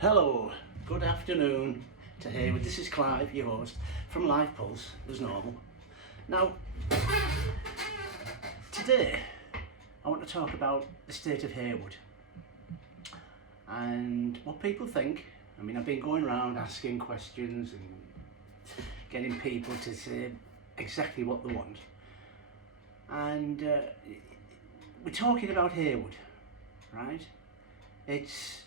Hello, good afternoon to Haywood. This is Clive, your host, from Life Pulse, as normal. Now, today I want to talk about the state of Haywood and what people think. I mean, I've been going around asking questions and getting people to say exactly what they want. And we're talking about Haywood, right? It's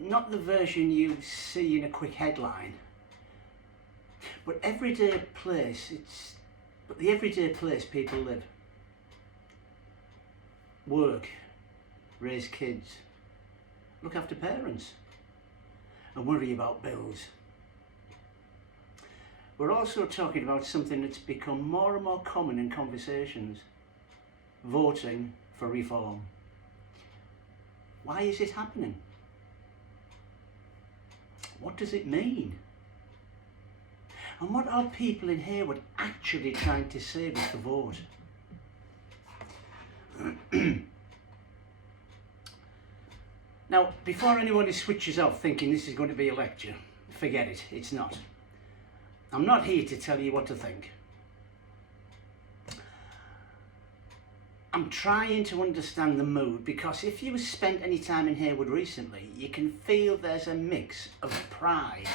not the version you see in a quick headline, but the everyday place people live, work, raise kids, look after parents, and worry about bills. We're also talking about something that's become more and more common in conversations: voting for reform. Why is it happening? What does it mean? And what are people in Haywood actually trying to say with the vote? Now, before anybody switches off thinking this is going to be a lecture, forget it, it's not. I'm not here to tell you what to think. I'm trying to understand the mood, because if you spent any time in Haywood recently, you can feel there's a mix of pride,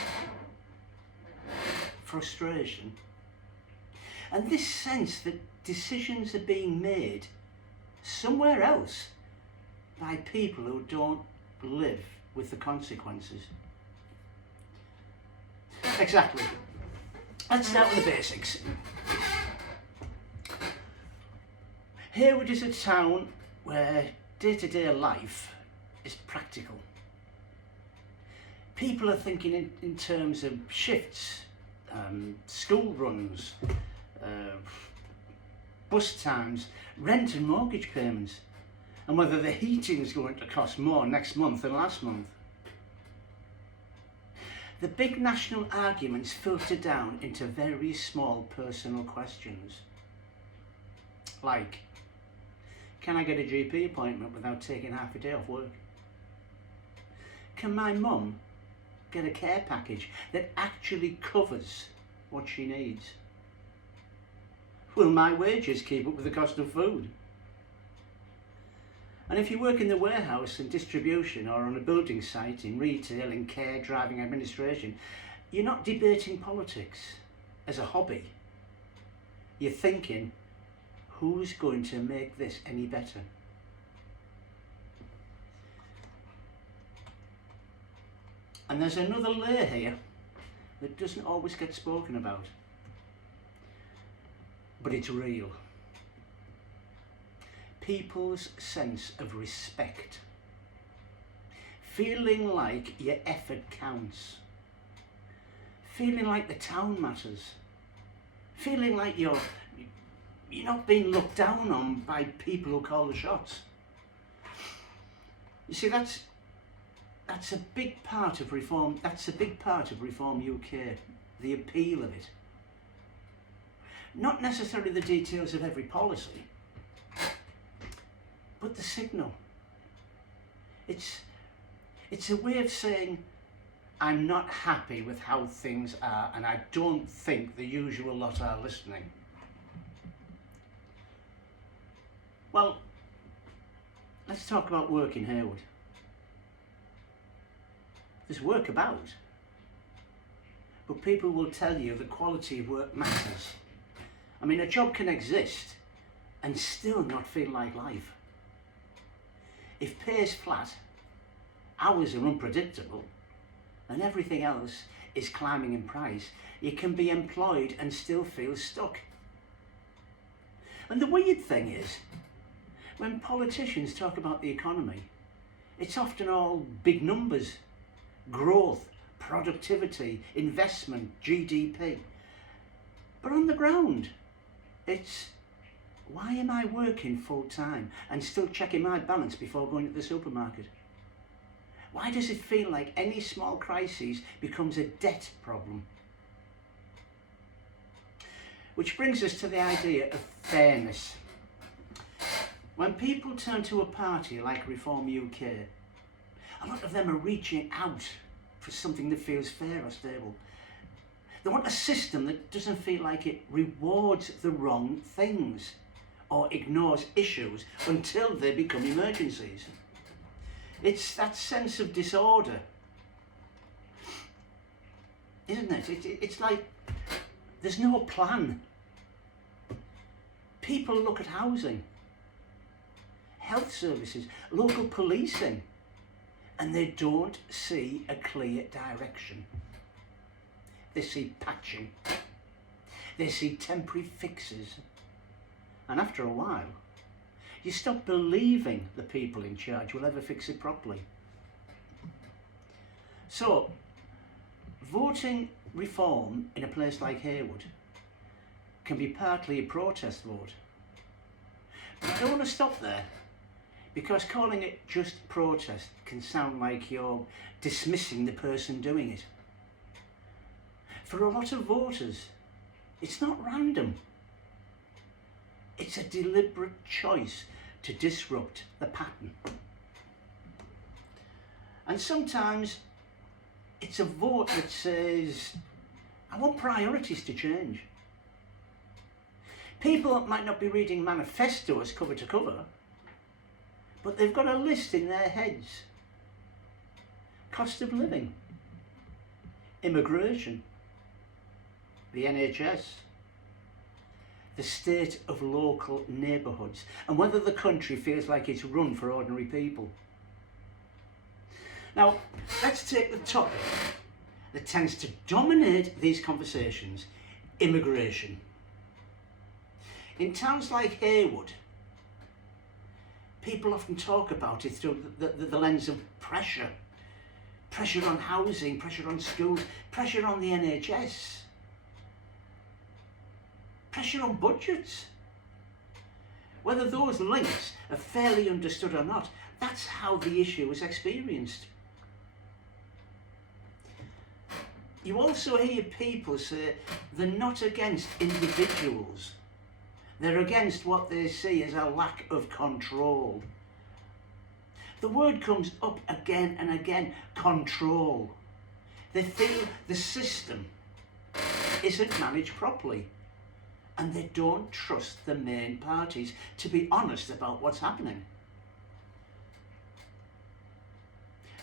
frustration, and this sense that decisions are being made somewhere else by people who don't live with the consequences. Exactly. Let's start with the basics. Haywood is a town where day-to-day life is practical. People are thinking in terms of shifts, school runs, bus times, rent and mortgage payments, and whether the heating is going to cost more next month than last month. The big national arguments filter down into very small personal questions, like, can I get a GP appointment without taking half a day off work? Can my mum get a care package that actually covers what she needs? Will my wages keep up with the cost of food? And if you work in the warehouse and distribution, or on a building site, in retail, in care, driving, administration, you're not debating politics as a hobby. You're thinking, who's going to make this any better? And there's another layer here that doesn't always get spoken about, but it's real. People's sense of respect. Feeling like your effort counts. Feeling like the town matters. Feeling like you're not being looked down on by people who call the shots. You see, that's a big part of reform. That's a big part of Reform UK, the appeal of it. Not necessarily the details of every policy, but the signal. It's a way of saying, I'm not happy with how things are, and I don't think the usual lot are listening. Well, let's talk about work in Haywood. There's work about, but people will tell you the quality of work matters. I mean, a job can exist and still not feel like life. If pay is flat, hours are unpredictable, and everything else is climbing in price, you can be employed and still feel stuck. And the weird thing is, when politicians talk about the economy, it's often all big numbers: growth, productivity, investment, GDP. But on the ground, it's, why am I working full time and still checking my balance before going to the supermarket? Why does it feel like any small crisis becomes a debt problem? Which brings us to the idea of fairness. When people turn to a party like Reform UK, A lot of them are reaching out for something that feels fair or stable. They want a system that doesn't feel like it rewards the wrong things or ignores issues until they become emergencies. It's that sense of disorder, isn't it? It's like there's no plan. People look at housing, health services, local policing, and they don't see a clear direction. They see patching. They see temporary fixes. And after a while, you stop believing the people in charge will ever fix it properly. So, voting reform in a place like Heywood can be partly a protest vote. But I don't want to stop there, because calling it just protest can sound like you're dismissing the person doing it. For a lot of voters, it's not random. It's a deliberate choice to disrupt the pattern. And sometimes it's a vote that says, I want priorities to change. People might not be reading manifestos cover to cover, but they've got a list in their heads. Cost of living, immigration, the NHS, the state of local neighbourhoods, and whether the country feels like it's run for ordinary people. Now, let's take the topic that tends to dominate these conversations, immigration. In towns like Heywood, people often talk about it through the lens of pressure. Pressure on housing, pressure on schools, pressure on the NHS. Pressure on budgets. Whether those links are fairly understood or not, that's how the issue is experienced. You also hear people say they're not against individuals. They're against what they see as a lack of control. The word comes up again and again, control. They feel the system isn't managed properly, and they don't trust the main parties to be honest about what's happening.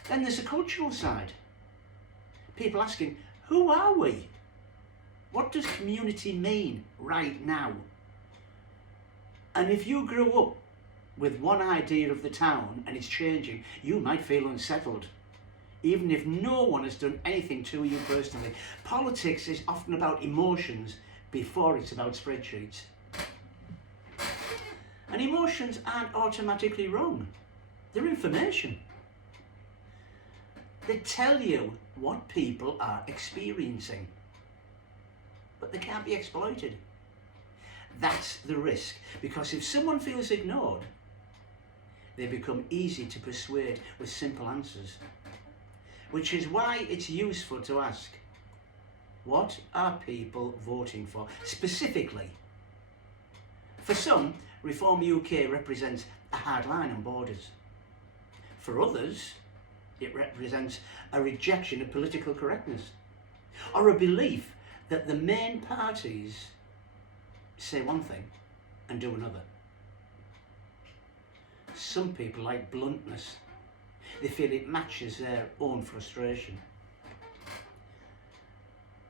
Then there's a cultural side. People asking, who are we? What does community mean right now? And if you grew up with one idea of the town and it's changing, you might feel unsettled, even if no one has done anything to you personally. Politics is often about emotions before it's about spreadsheets. And emotions aren't automatically wrong. They're information. They tell you what people are experiencing, but they can't be exploited. That's the risk, because if someone feels ignored, they become easy to persuade with simple answers, which is why it's useful to ask, what are people voting for? Specifically, for some, Reform UK represents a hard line on borders. For others, it represents a rejection of political correctness, or a belief that the main parties say one thing and do another. Some people like bluntness. They feel it matches their own frustration.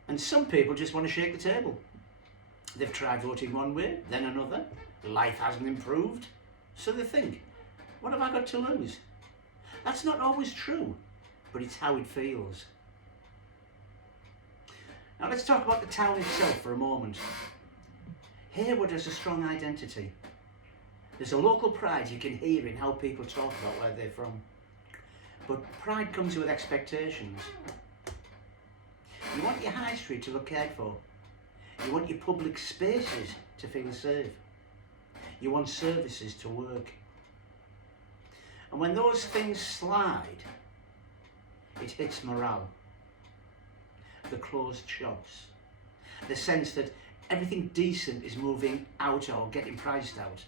And some people just want to shake the table. They've tried voting one way, then another. Life hasn't improved. So they think, what have I got to lose? That's not always true, but it's how it feels. Now let's talk about the town itself for a moment. Heywood has a strong identity. There's a local pride you can hear in how people talk about where they're from. But pride comes with expectations. You want your high street to look cared for. You want your public spaces to feel safe. You want services to work. And when those things slide, it hits morale. The closed shops. The sense that everything decent is moving out or getting priced out.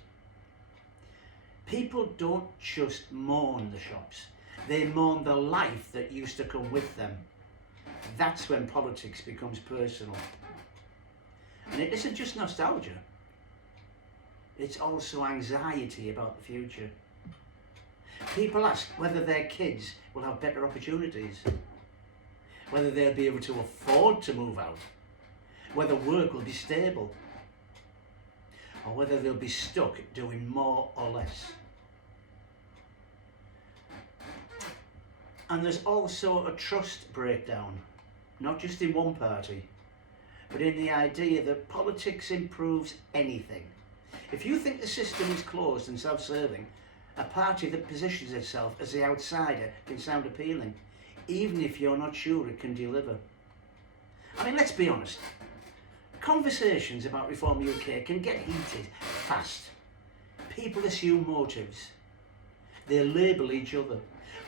People don't just mourn the shops. They mourn the life that used to come with them. That's when politics becomes personal. And it isn't just nostalgia. It's also anxiety about the future. People ask whether their kids will have better opportunities, whether they'll be able to afford to move out, whether work will be stable, or whether they'll be stuck doing more or less. And there's also a trust breakdown, not just in one party, but in the idea that politics improves anything. If you think the system is closed and self-serving, a party that positions itself as the outsider can sound appealing, even if you're not sure it can deliver. I mean, let's be honest. Conversations about Reform UK can get heated fast. People assume motives. They label each other.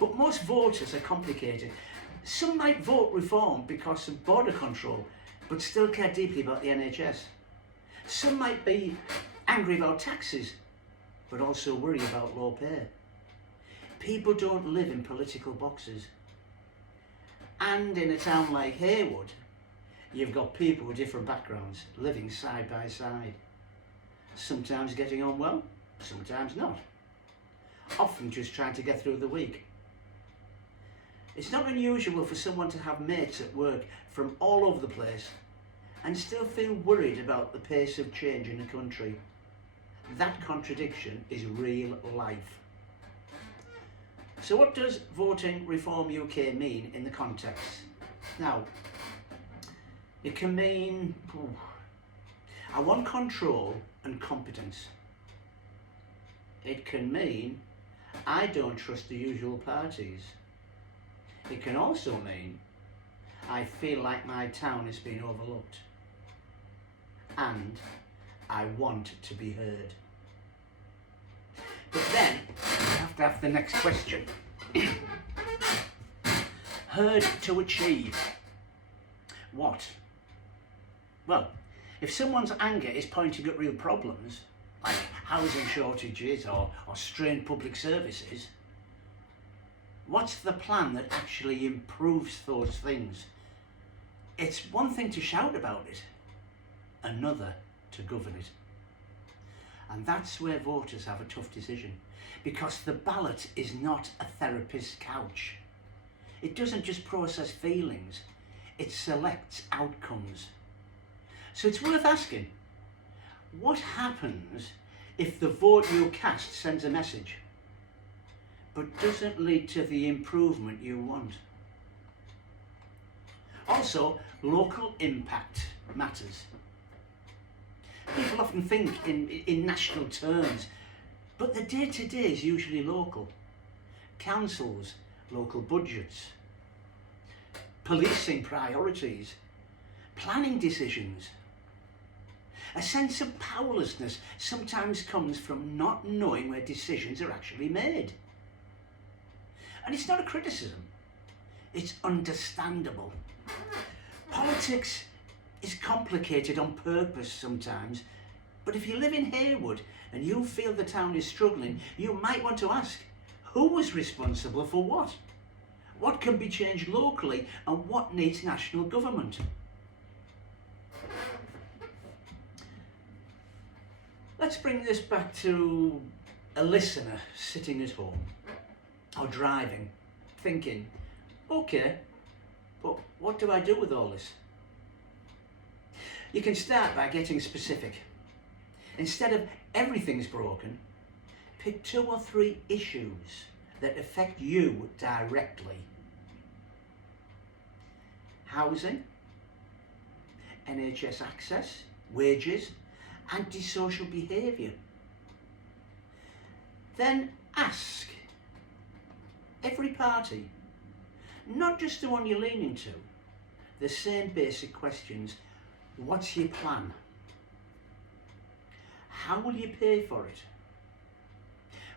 But most voters are complicated. Some might vote Reform because of border control, but still care deeply about the NHS. Some might be angry about taxes, but also worry about low pay. People don't live in political boxes. And in a town like Heywood, you've got people with different backgrounds living side by side. Sometimes getting on well, sometimes not. Often just trying to get through the week. It's not unusual for someone to have mates at work from all over the place and still feel worried about the pace of change in the country. That contradiction is real life. So what does voting Reform UK mean in the context? Now, it can mean, I want control and competence. It can mean, I don't trust the usual parties. It can also mean, I feel like my town is being overlooked. And I want to be heard. But then, you have to ask the next question. Heard to achieve what? Well, if someone's anger is pointing at real problems, like housing shortages or strained public services, what's the plan that actually improves those things? It's one thing to shout about it, another to govern it. And that's where voters have a tough decision, because the ballot is not a therapist's couch. It doesn't just process feelings, it selects outcomes. So it's worth asking, what happens if the vote you cast sends a message, but doesn't lead to the improvement you want? Also, local impact matters. People often think in national terms, but the day-to-day is usually local. Councils, local budgets, policing priorities, planning decisions. A sense of powerlessness sometimes comes from not knowing where decisions are actually made. And it's not a criticism, it's understandable. Politics is complicated on purpose sometimes, but if you live in Heywood and you feel the town is struggling, you might want to ask, who was responsible for what? What can be changed locally and what needs national government? Let's bring this back to a listener sitting at home or driving, thinking, okay, but what do I do with all this? You can start by getting specific. Instead of everything's broken, pick 2 or 3 issues that affect you directly. Housing, NHS access, wages, antisocial behaviour. Then ask every party, not just the one you're leaning to, the same basic questions. What's your plan? How will you pay for it?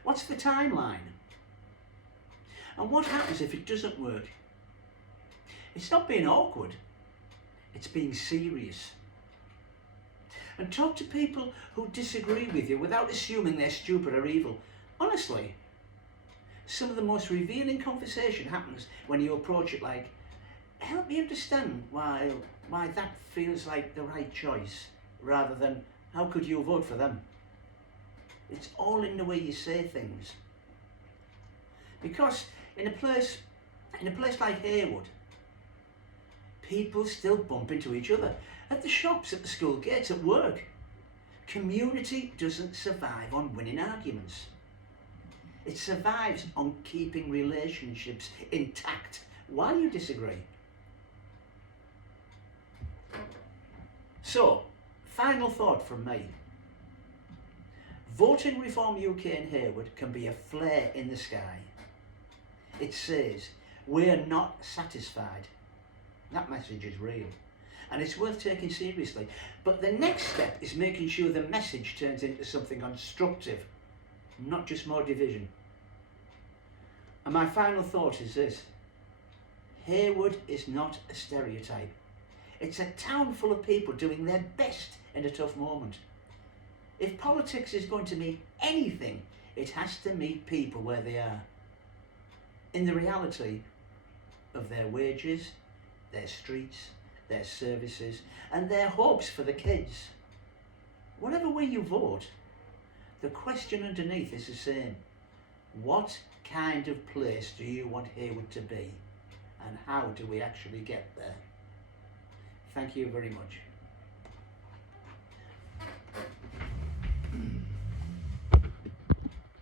What's the timeline? And what happens if it doesn't work? It's not being awkward, it's being serious. And talk to people who disagree with you without assuming they're stupid or evil. Honestly, Some of the most revealing conversation happens when you approach it like, help me understand why that feels like the right choice, rather than how could you vote for them? It's all in the way you say things. Because in a place like Heywood, people still bump into each other at the shops, at the school gates, at work. Community doesn't survive on winning arguments. It survives on keeping relationships intact while you disagree. So, final thought from me. Voting Reform UK in Heywood can be a flare in the sky. It says, we're not satisfied. That message is real, and it's worth taking seriously. But the next step is making sure the message turns into something constructive, not just more division. And my final thought is this: Heywood is not a stereotype. It's a town full of people doing their best in a tough moment. If politics is going to mean anything, it has to meet people where they are, in the reality of their wages, their streets, their services, and their hopes for the kids. Whatever way you vote, the question underneath is the same. What kind of place do you want Heywood to be? And how do we actually get there? Thank you very much.